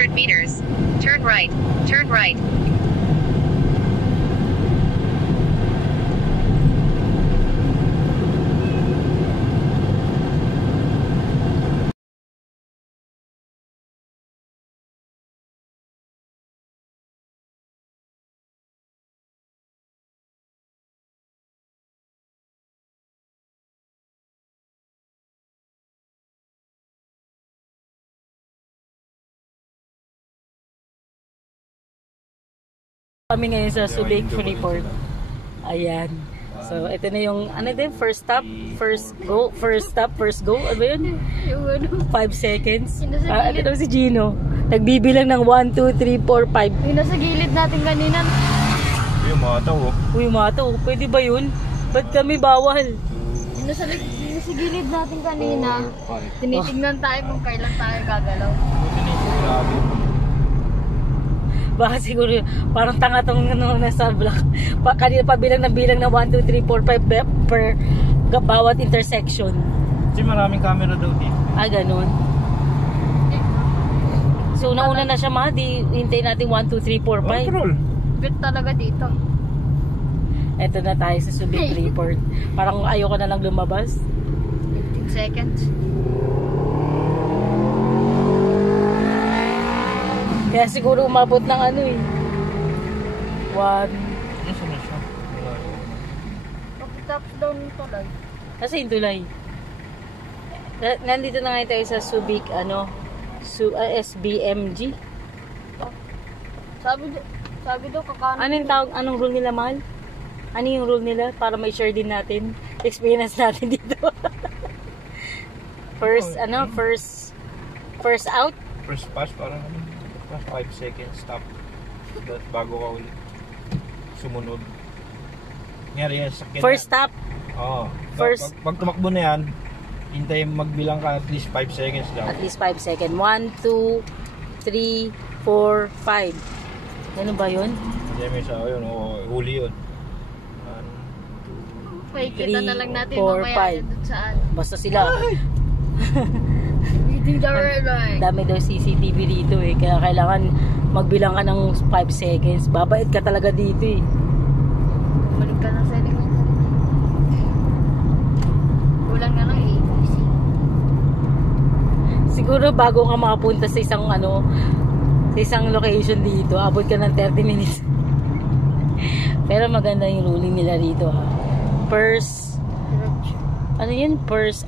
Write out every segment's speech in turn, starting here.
100 meters. Turn right. Turn right. Kami ngayon sa Subic Freeport. Ayan. So, ito na yung, ano din, first stop, first go, first stop, first go. Ano ba yun? 5 seconds. Ito daw si Gino. Nagbibilang ng 1, 2, 3, 4, 5. Yung nasa gilid natin kanina. Uy, mataw oh. Uy, mataw. Pwede ba yun? Ba't kami bawal? Yung nasa gilid natin kanina. Tinitignan tayo kung kailan tayo gagalaw. Grabe. Baka siguro, parang tanga tong nasa vlog. Kanina pa bilang ng 1, 2, 3, 4, 5 per bawat intersection. Kasi maraming camera daw dito. Ah, ganun. So, nauna na siya mga. Hintayin natin 1, 2, 3, 4, 5. Control. Bet talaga dito. Eto na tayo sa Subic Freeport. Parang ayoko na lang lumabas. 15 seconds. Kaya siguro umabot ng ano eh. 1. Nasaan na siya? Pagkatapos daw ng tulay. Nasa yung tulay. Nandito na ngayon tayo sa Subic, SBMG. Sabi daw kakanan. Ano yung tawag, anong rule nila, mahal? Ano yung rule nila para may share din natin? Experience natin dito. First out? First pass, parang 5 seconds stop. Bago ka ulit sumunod. Nangyari yan, sakyan First yan. stop. Oo. First. Pag tumakbo na yan, hintay magbilang ka at least 5 seconds daw. At least 5 seconds. 1, 2, 3, 4, 5. Ano ba yun? Kasi may sa yun, huli yun. Pakikita na lang natin 4, mamaya 5. dun saan. Basta sila. Dami daw CCTV dito eh. Kaya kailangan magbilang ka ng 5 seconds. Babait ka talaga dito eh. Balik ka na sa elevator. Kulang na lang ABC. Siguro bago ka makapunta sa isang sa isang location dito, abot ka ng 30 minutes. Pero maganda yung ruling nila dito ha. First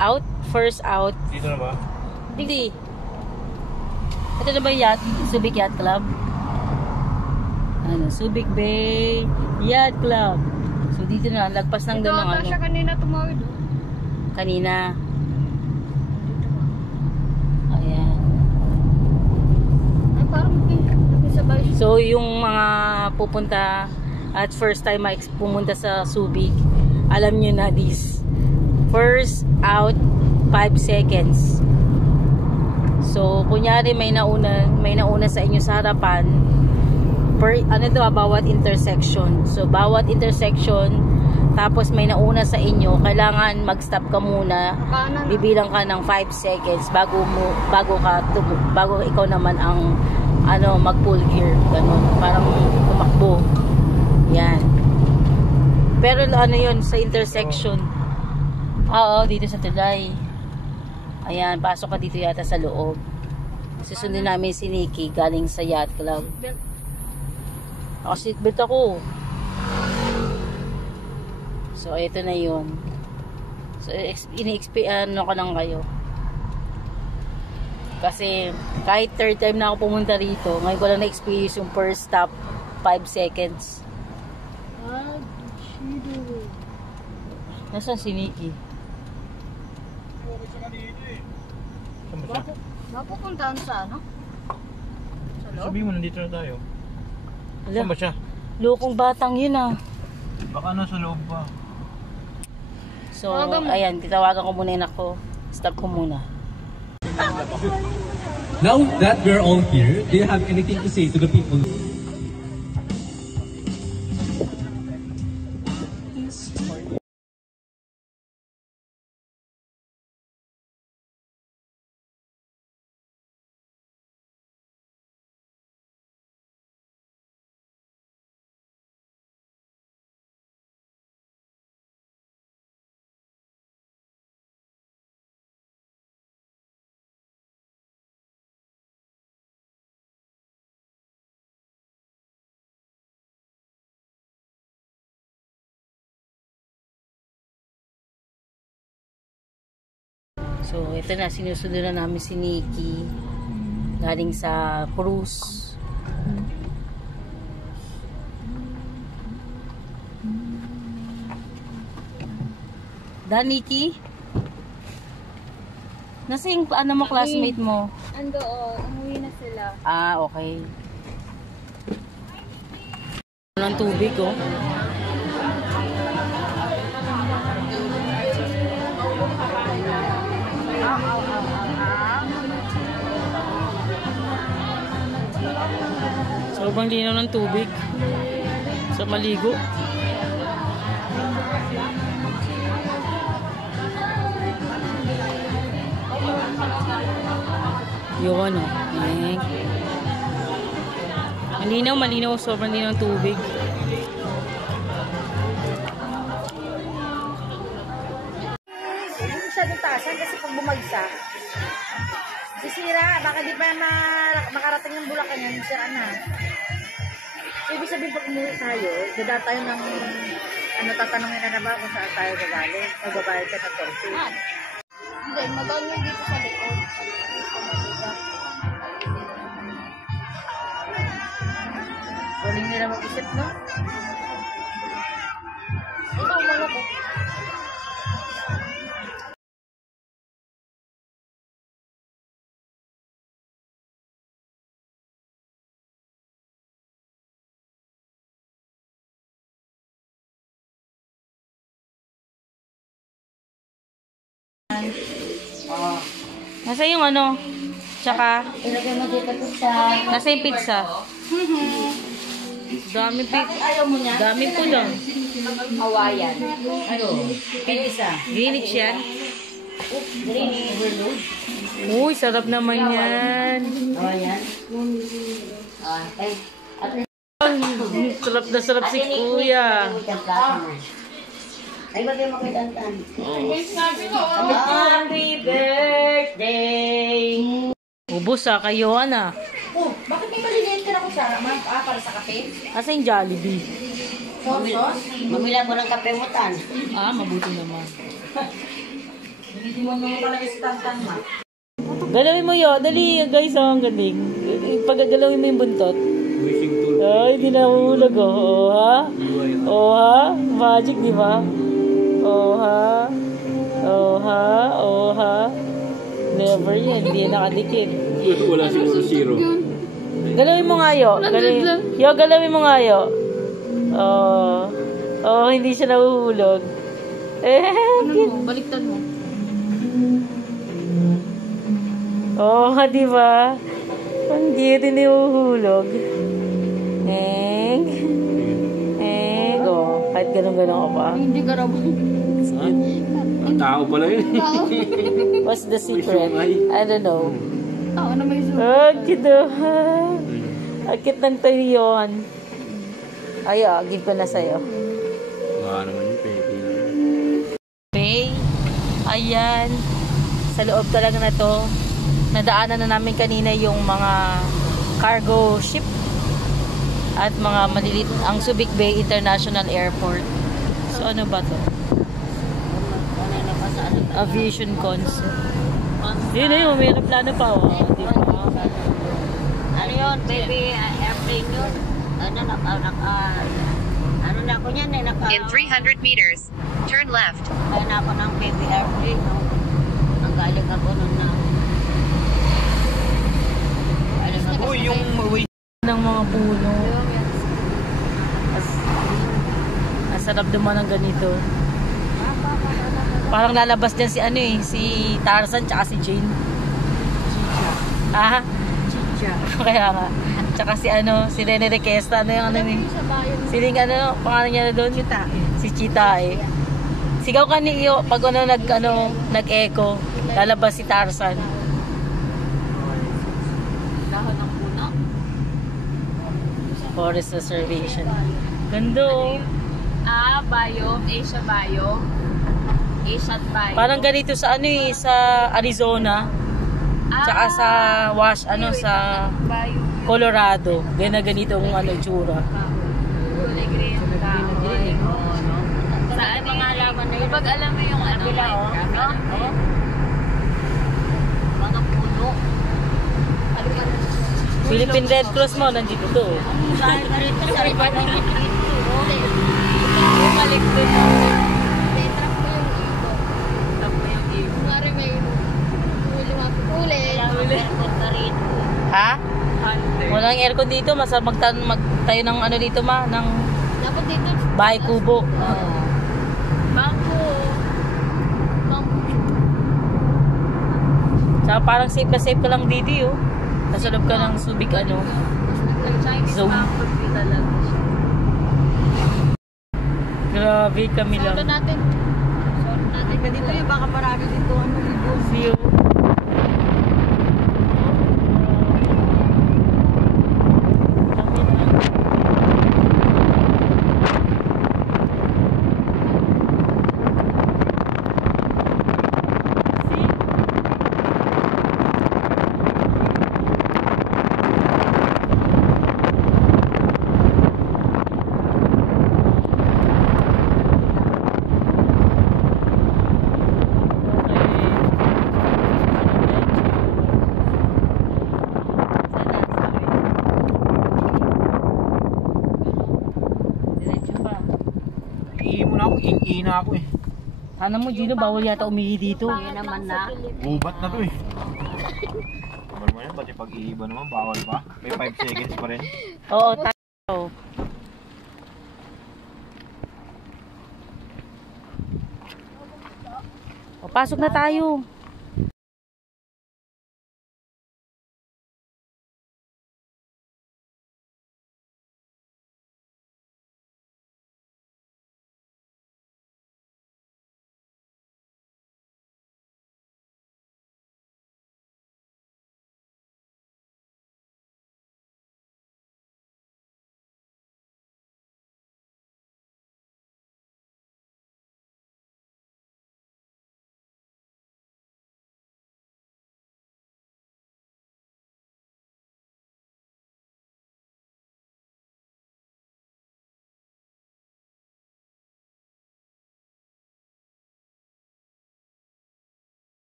out? First out. Dito na ba? Hindi. Ito na ba yacht? Subic Yacht Club? Subic Bay Yacht Club. So dito na, lagpas lang doon ng siya kanina tumawid. Kanina. Ayan. Ay, parang sabay. So yung mga pupunta at first time pumunta sa Subic, alam nyo na this. First out 5 seconds. So, kunyari may nauna sa inyo sa harapan, bawat intersection. So, bawat intersection, tapos may nauna sa inyo, kailangan mag-stop ka muna. Bibilang ka ng 5 seconds bago ikaw naman ang mag-pull gear. Ganun, parang tumakbo. Yan. Pero yun, sa intersection. Oo, dito sa tulay. Ayan, pasok ka dito yata sa loob. Susundin namin si Nikki galing sa Yacht Club. Seatbelt ako. So, ito na yun. So, ko lang kayo. Kasi, kahit third time na ako pumunta rito, ngayon ko lang na-experience yung first stop, 5 seconds. Nasaan si Nikki? Mapupuntahan sa ano? Sa loob? Sabihin mo, nandito na tayo. Ala, Saan ba siya? lokong batang yun ah. Baka nasa loob pa. So, ayan, titawagan ko muna yung anak ko. Stop ko muna. Now that we're all here, do you have anything to say to the people? So, ito na, sinusunod na namin si Nikki. Galing sa cruise. Nikki? Nasa yung ano mo, classmate mo? Andoon, umuwi na sila. Ah, okay. Ng tubig, oh. Sobrang linaw ng tubig sa maligo. Yun, oh. Malinaw, malinaw. Sobrang linaw ng tubig. Hindi masyadong taasan kasi pag bumagsak, sisira. Baka di pa makarating yung Bulacan yan, sira na. So, ibig sabihin pag umuwi tayo, dada tayo ng, tatanungin na ba kung saan tayo gagaling. Magbabayad ka na 30. Hindi, magaan yung dito sa likod. Huling nila mag-isip, no? Ito, mga po. Nasa yung ano? Tsaka, Ilagay mo dito sa... nasa yung pizza. Dami Ayaw mo niya? Dami po lang. Hawaiian. Pizza. Greenwich yan. Green overload. Uy, sarap naman yan. Hawaiian. Sarap na sarap si kuya. Ay, bagay mo kay Tantan. Happy birthday! Ubus kayo na. Oh, bakit may maliliit ka na ko sa para sa kape? Asa yung Jollibee? Mamila mo ng kape mo, Tan. Ah, mabuti naman. Hindi mo naman pala yung Tantan, ma. Galawin mo yun. Dali, guys, ang galing. Pag galawin mo yung buntot. Wishing tool. Ay, di na mahulog, oh. Oh, ha? Oh, ha? Magic, di ba? Oh, ha? Oh, ha? Oh, ha? Never yan. Hindi nakadikit. Wala siguro zero. Galawin mo nga, yo. Galawin mo nga, yo. Oh. Oh, hindi siya nahuhulog. Ano mo? Baliktad mo. Oh, di ba? Hindi din nahuhulog. Oh. Kahit ganun-ganun ka pa. Hindi ka raw. Tao pala yun. What's the secret? I don't know. Tao na may zoom. Oh, kido. Akit ng tayo yun. Ay, give ko na sa'yo. Baka naman yung pwede. Okay. Ayan. Sa loob talaga na to. Nadaanan na namin kanina yung mga cargo ship at mga malilit ang Subic Bay International Airport. So ano ba to? Aviation concept. Yun na yun, may plano pa. Oh. Diba? Ano yun, baby airplane yun. Ano na ako yan, In 300 meters, turn left. Kaya ako ng baby airplane. No? Ang galing ako nun na. Uy, yung way. Ng mga puno. Masarap naman ng ganito. Parang lalabas din si ano si Tarzan tsaka si Jane. Ah? Chicha. Kaya nga. Tsaka si si Rene Requesta, Siling pangalan niya na doon? Chita. Si Chita eh. Sigaw ka ni Iyo, pag nag-echo, lalabas si Tarzan. Dahon ng puno. Forest Reservation. Gando. Biome. Asia Biome. Asian Biome. Parang ganito sa sa Arizona. Tsaka sa sa Colorado. Ganito ang itsura. Kulay green. Saan mga laman na yun? Pag alam mo yung Philippine Red Cross mo, nandito to. Dahil na rito, sa riba ng dito. Bumalik doon. Trap mo yung ito. Trap mo yung ito. Kumari may lumapit uli. Ha? Walang aircon dito, masarap magtayo ng ano dito ma, ng Dapat dito. bahay kubo. Bangko. Tsaka parang safe ka lang dito oh. Nasa loob ka ng Subic ano. Zone. Grabe kami lang. Solo natin. Dito yung baka marami dito. View. Ina ako eh. Ano mo, Gino, bawal yata umihi dito. Gubat na to eh. Kamal mo yan, pati pag-iiba naman, bawal pa. May 5 seconds pa rin. Oo, tayo. O, pasok na tayo.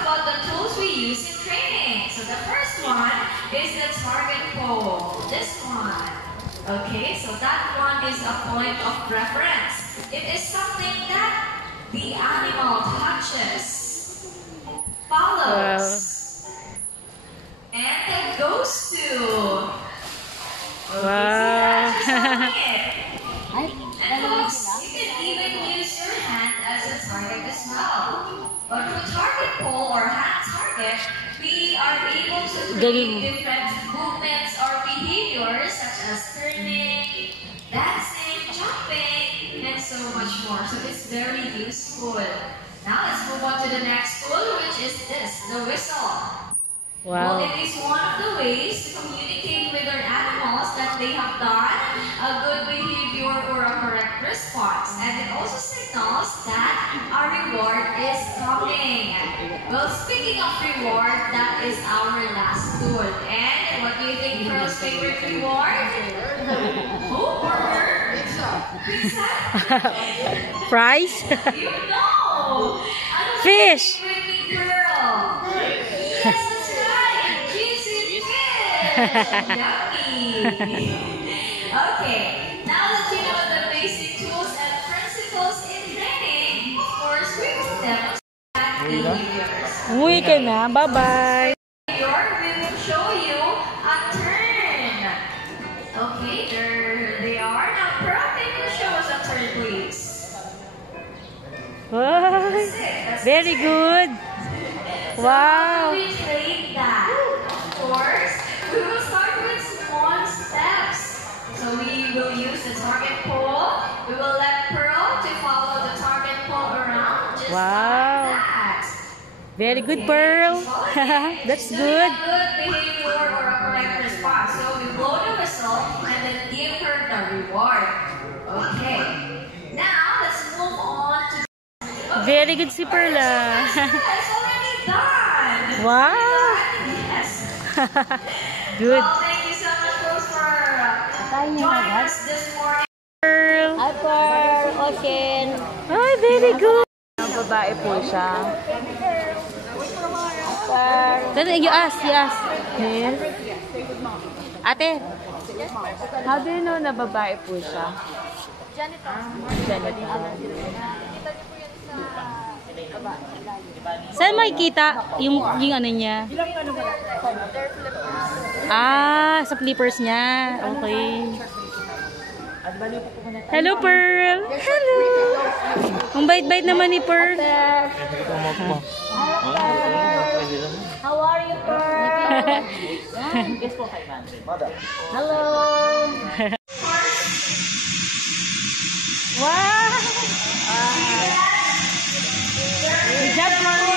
About the tools we use in training. So the first one is the target pole. This one. Okay, so that one is a point of reference. It is something that the animal touches, follows, and then goes to. Wow. And folks, you can even use your hand as a target as well. But for target pole or hand target, we are able to create different movements or behaviors such as turning, dancing, jumping, and so much more. So it's very useful. Now let's move on to the next tool, which is this, the whistle. Wow. Well, it is one of the ways to communicate with our animals that they have done a good behavior or a correct response. And it also signals that a reward is coming. Well, speaking of reward, that is our last tool. And what do you think Pearl's favorite reward? Who or her? Pizza? Fries? You know! Ano Fish! favorite ni Pearl? Yes, that's right! Juicy fish! Yummy! Okay, now that you know the basic tools and principles in training, of course, we will demonstrate behaviors. Uwi ka na. Bye-bye. We will show you a turn. Okay, there they are. Now, Pearl, can you show us a turn, please? Wow. That's it. That's Very good. So Wow. how do we train that? Of course, we will start with small steps. So we will use the target pole. We will let Pearl to follow the target pole around just Wow. like that. Very good, Pearl. That's Doing good. a good behavior or a correct response. So we blow the whistle and then give her the reward. Okay. Now let's move on to. Very good si Pearl ah. It's already done. Wow. Yes. Good. Thank you so much, folks, for Tayo niya joining agad. us this morning. Pearl. Hi, Pearl. Ocean. Ay, very good. Ang babae po siya. Pearl. Then, you ask. Yes. Ate, how do you know na babae po siya? Janitor. Saan makikita yung ano niya? Ah, sa flippers niya. Okay. Hello, Pearl. Hello. Ang bait-bait naman ni Pearl. How are you, Pearl? Hello. Wow! Good job, Pearl.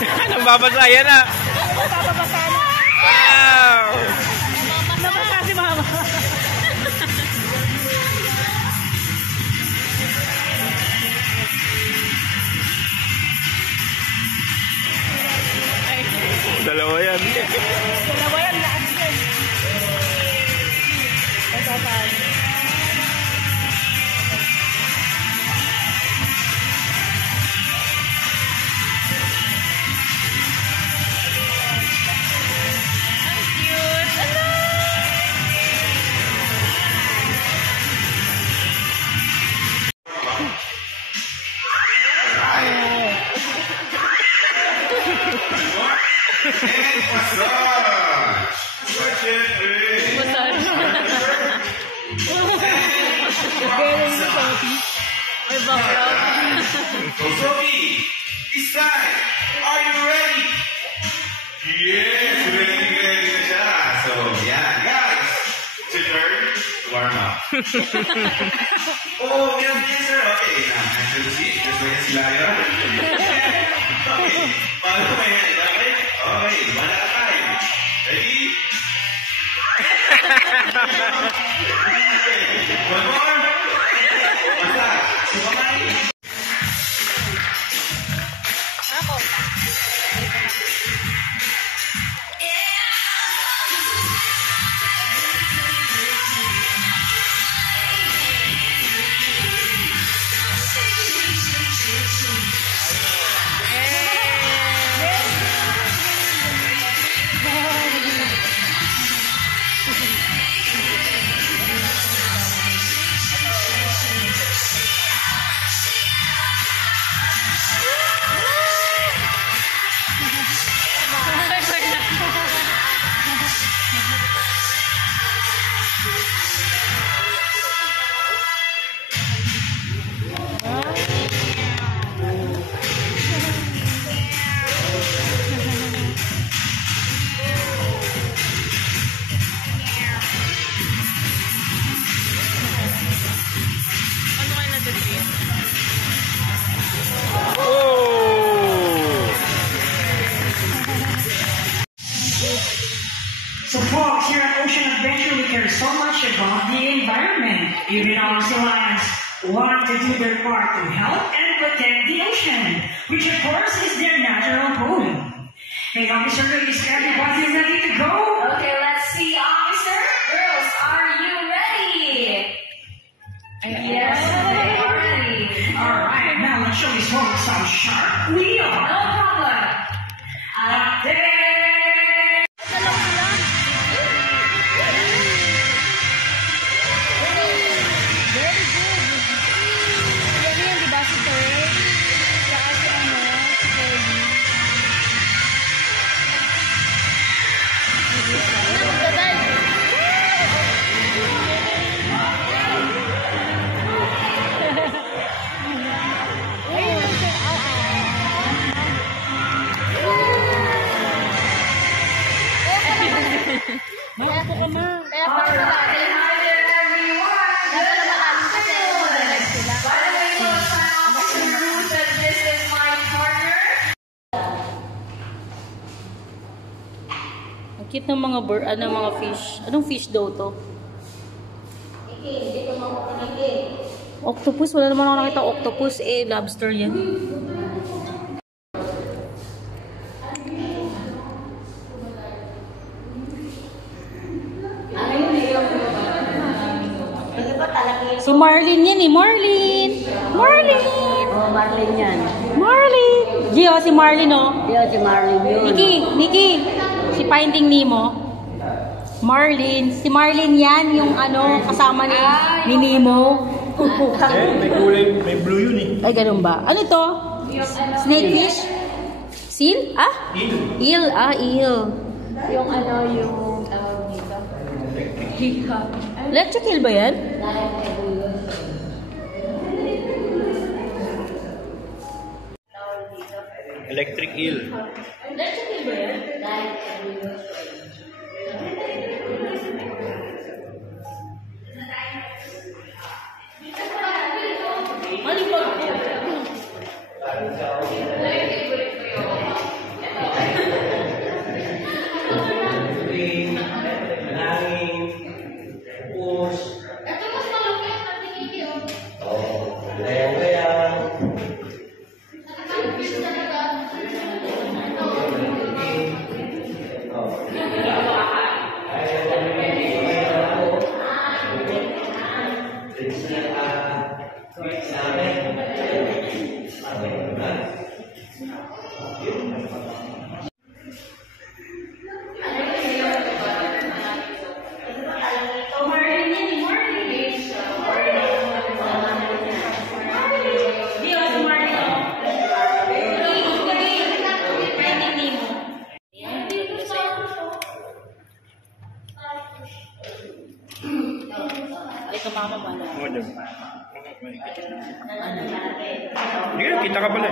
Anong babasa yan ah? Wow! Nabasa si Mama. Dalawa yan. Dalawa yan, lahat yan. Sophie, this time, are you ready? Yes, ready na siya. So, yeah, guys, it's your turn to warm up. Oh, yes, sir. Okay, now, answer the seat. Just wait sila yun. Okay, paano ba yan? Okay, wala tayo. Ready? One more. Massage. Sumakay. So folks, here at Ocean Adventure, we care so much about the environment. Even our Solans want to do their part to help and protect the ocean, which of course is their natural home. Hey, Officer, is everybody ready to go? Okay, let's see, officer. Girls, are you ready? Yes, they are ready. Alright, now let's show these folks how sharp we No are. problem. Up there! Mayapo ka, ma. Kaya pa sila. Dapat malalim kasi mag-live sila. Ang cute ng mga bird, mga fish. Anong fish daw to? Octopus? Wala naman ako nakita octopus. Lobster yan. Si Marlin yan Marlin! Marlin! Oh, Marlin yan. Marlin! Gio, si Marlin Yo, si Marlin yun. Nikki! Si Finding Nemo. Marlin. Si Marlin yan, yung kasama ni Nemo. May kulay, may blue yun Ay, ganun ba? Ano to? Snakefish? Seal? Eel. Eel. Yung yung dito. Electric eel ba yan? Electric eel. Electric eel ba yan? Kita ka pala.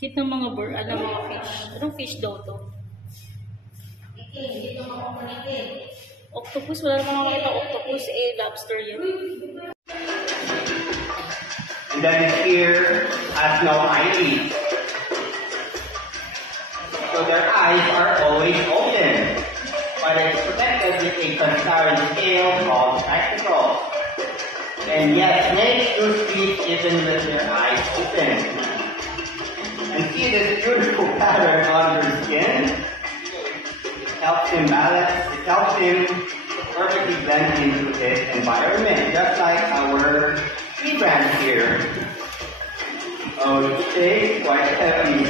Cute ng mga bird, mga fish. Anong fish daw to? Octopus, wala naman ako nakita octopus, lobster yan. And then here has no eyelids. So their eyes are always open, but it's protected with a transparent scale called spectacle. And yet snakes do sleep even with their eyes open. And see this beautiful pattern on their skin? Helps him balance, it helps him perfectly blend into his environment, just like our tree branch here. Oh, it stays quite heavy.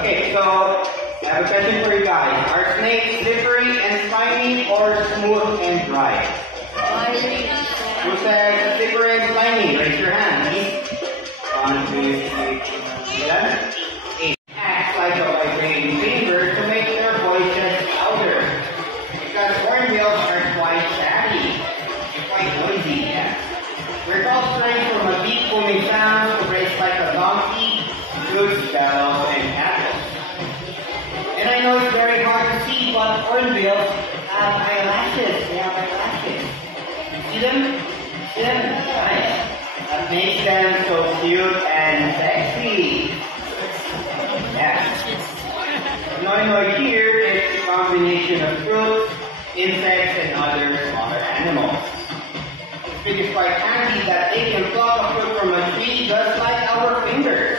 Okay, so I have a question for you guys. Are snakes slippery and slimy or smooth and dry? Who said slippery and slimy? Raise your hand, please. 1, 2, 3, 4, 5, 6, 7, 8. Acts like a vibrating finger to make their voices louder. Because hornbills are quite chatty and quite noisy. Their calls range from a deep booming sound to race like a donkey, flutes, bells, and cattle. And I know it's very hard to see, but hornbills have eyelashes. They have eyelashes. See them? See them? Nice. That makes them so cute and sexy. Yeah. Noi here is a combination of fruits, insects, and other smaller animals. It is quite handy that they can pluck a fruit from a tree just like our fingers.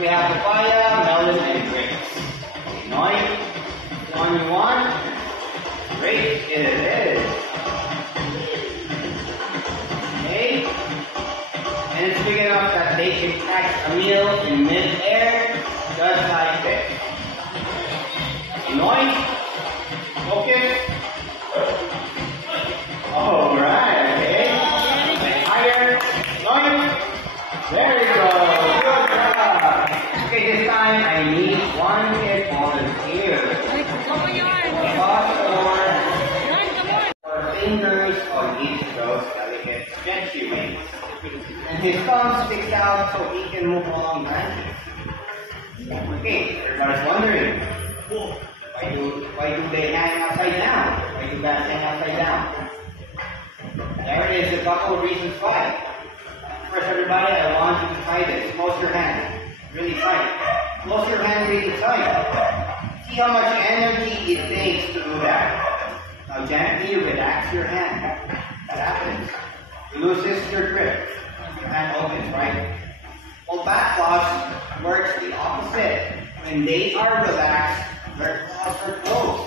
We have papaya, melon, and grapes. Noi, one you want? Great, it is. Okay. And it's big enough that they can catch a meal in mid-air, just like this. Noise. Focus. Alright, okay. And higher. Noise. There you go. Good job. Okay, this time I need one kid volunteer. Or fingers on each of those delicate stretchy wings. And his thumb sticks out so he can move along branches. Okay, everybody's wondering, why do they hang upside down? Why do bats hang upside down? There is a couple of reasons why. First, everybody, I want you to try this. Close your hand. Really tight. Close your hand really tight. See how much energy it takes to do that. Now gently relax your hand. What happens? You loses your grip. Your hand opens, right? Well, bat claws works the opposite. When they are relaxed, their claws are closed.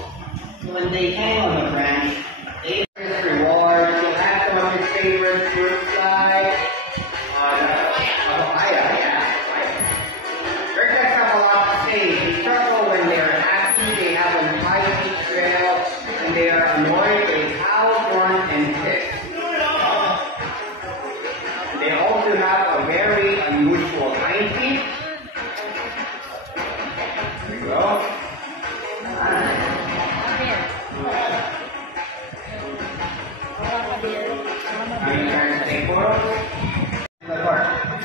So when they hang on the branch, they get reward. You'll have some of your favorite fruits like papaya, yeah. Vertex have a lot to say. They struggle when they are happy, they have a high peak trail, and they are annoyed, they howl, grunt, and hiss. They also have a very unusual hind feet. There we go. Now you turn to take photos.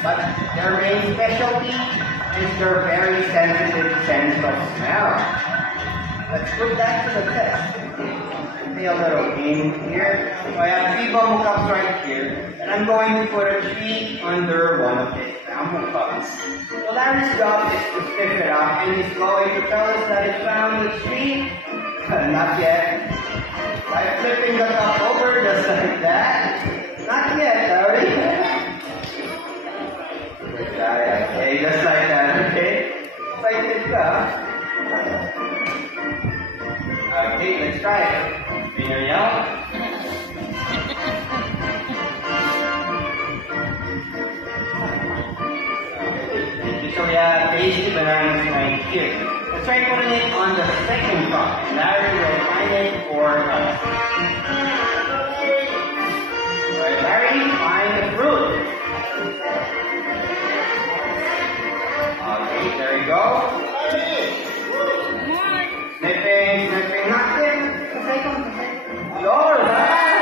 But their main specialty is their very sensitive sense of smell. Let's put that to the test. Say a little game here. So I have 3 bamboo cups right here, and I'm going to put a tree under one of these bamboo cups. So Larry's job is to stick it up, and he's going to tell us that it's found the tree. Not yet. By flipping the cup over just like that. Not yet, Larry. Okay, just like that, okay? Like this, okay, let's try it. Finger out. So we have basic bananas right here. Let's try putting it on the second cup. Larry will find it for us. Alright, Larry, find the fruit. Okay, there we go. Sniffing, nothing. Alright,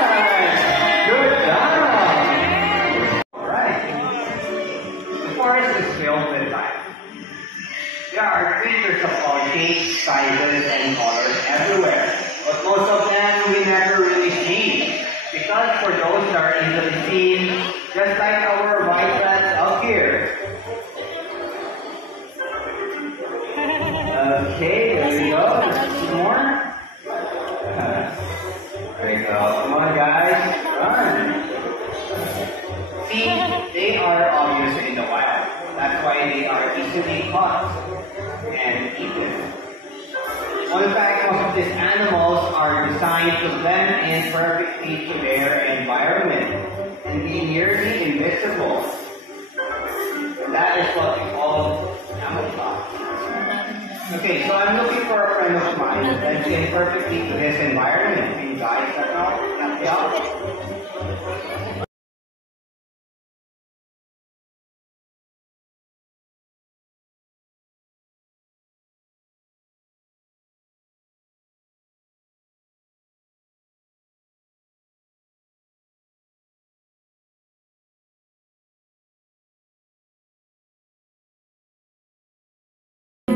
good job. Alright. The forest is filled with life. There are creatures of all shapes, sizes, and colors everywhere. But most of them we never really see. Because for those that are easily seen, just like our white rats up here. Okay, there we go. Some more. There we go. Come on, guys. Run. See, they are obvious in the wild. That's why they are easily caught and eaten. In fact, most of these animals are designed to blend in perfectly to their environment and be nearly invisible. And that is what we call camouflage. Okay, so I'm looking for a friend of mine that blends in perfectly to this environment. Can you guys help me out?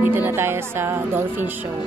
Dito na tayo sa dolphin show.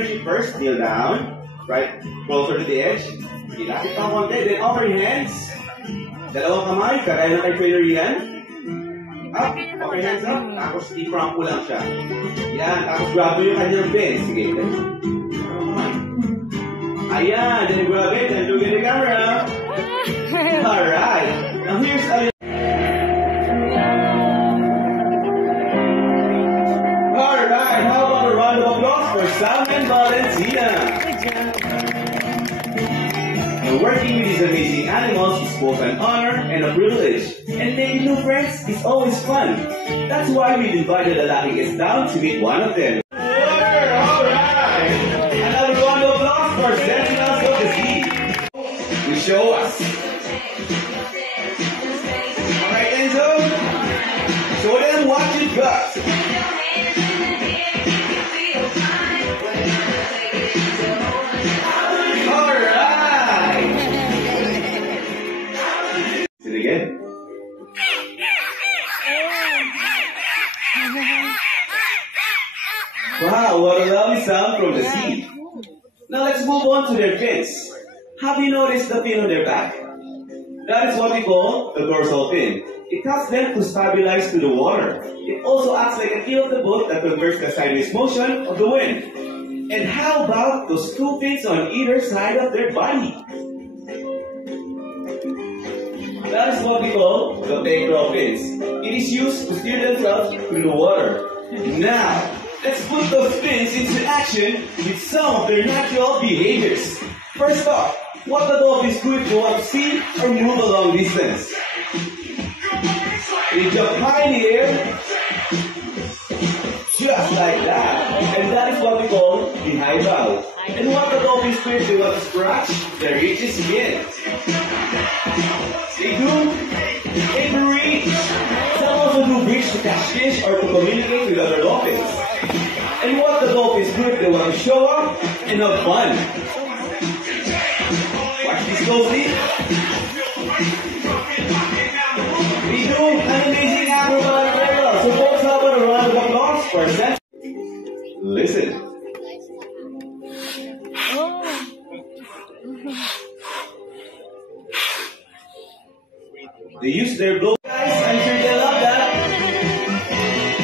friendship first. Kneel down. Right, closer to the edge. Ilapit ka konti. Then offer your hands. Dalawang kamay. Kagaya na kay Trainer Ian. Up. Offer your hands up. Tapos i-front mo lang siya. Yan. Tapos grab mo yung kanyang pin. Sige. Ayan. Then grab it and look at the camera. Alright. Now here's a Alright, how about a round of applause for Sam and Valentina? Now, working with these amazing animals is both an honor and a privilege. And making new friends is always fun. That's why we invited the lucky guests down to meet one of them. Alright! Another round of applause for Sentinels of the Sea. To show us. Alright, Enzo. Show them what you got. Wow, what a lovely sound from the sea. Now let's move on to their fins. Have you noticed the fin on their back? That is what we call the dorsal fin. It helps them to stabilize to the water. It also acts like a keel of the boat that converts the sideways motion of the wind. And how about those two fins on either side of their body? That is what we call the pectoral fins. It is used to steer themselves through the water. Now, let's put those fins into action with some of their natural behaviors. First off, what the dolphins do if they want to see or move a long distance? They jump high in the air, just like that. And that is what we call the high bow. And what the dolphins do if they want to scratch their reaches again? They do a breach. Some also do breach to catch fish or to communicate with other dolphins. And what the dolphins do if they want to show up and have fun? Watch this closely. We do an amazing acrobatic level. So folks, how about a round of applause for Seth? Listen. They use their blow. Guys, I'm sure they love that.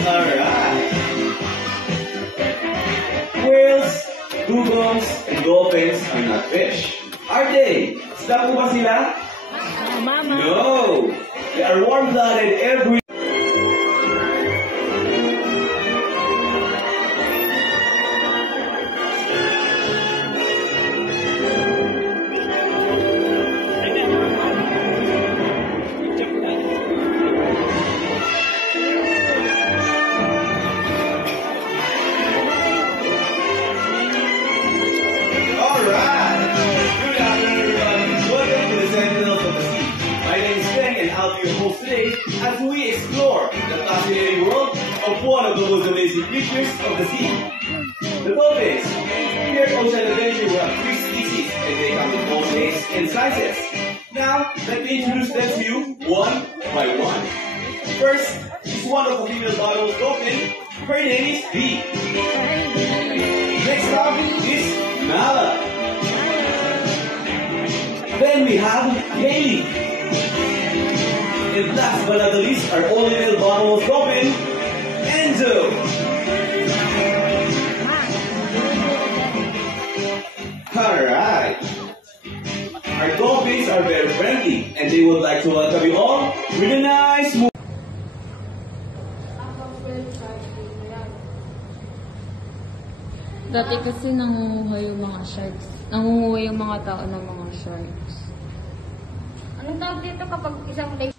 Alright. Whales, dugongs, and dolphins are not fish. Are they? Stop mo ba sila? Mama. No. They are warm-blooded every... as we explore the fascinating world of one of the most amazing creatures of the sea. The dolphins. Here at Ocean Adventure we have 3 species and they come in all shapes and sizes. Now, let me introduce them to you one by one. First is one of the female bottlenose dolphin. Her name is Bee. Next up is Nala. Then we have Haley. And last but not the least, our only little bottlenose dolphin, Enzo. Alright. Our dolphins are very friendly and they would like to welcome you all with a nice move. Dati kasi nangunguha yung mga sharks. Nangunguha yung mga tao ng mga sharks. Anong tawag dito kapag isang day?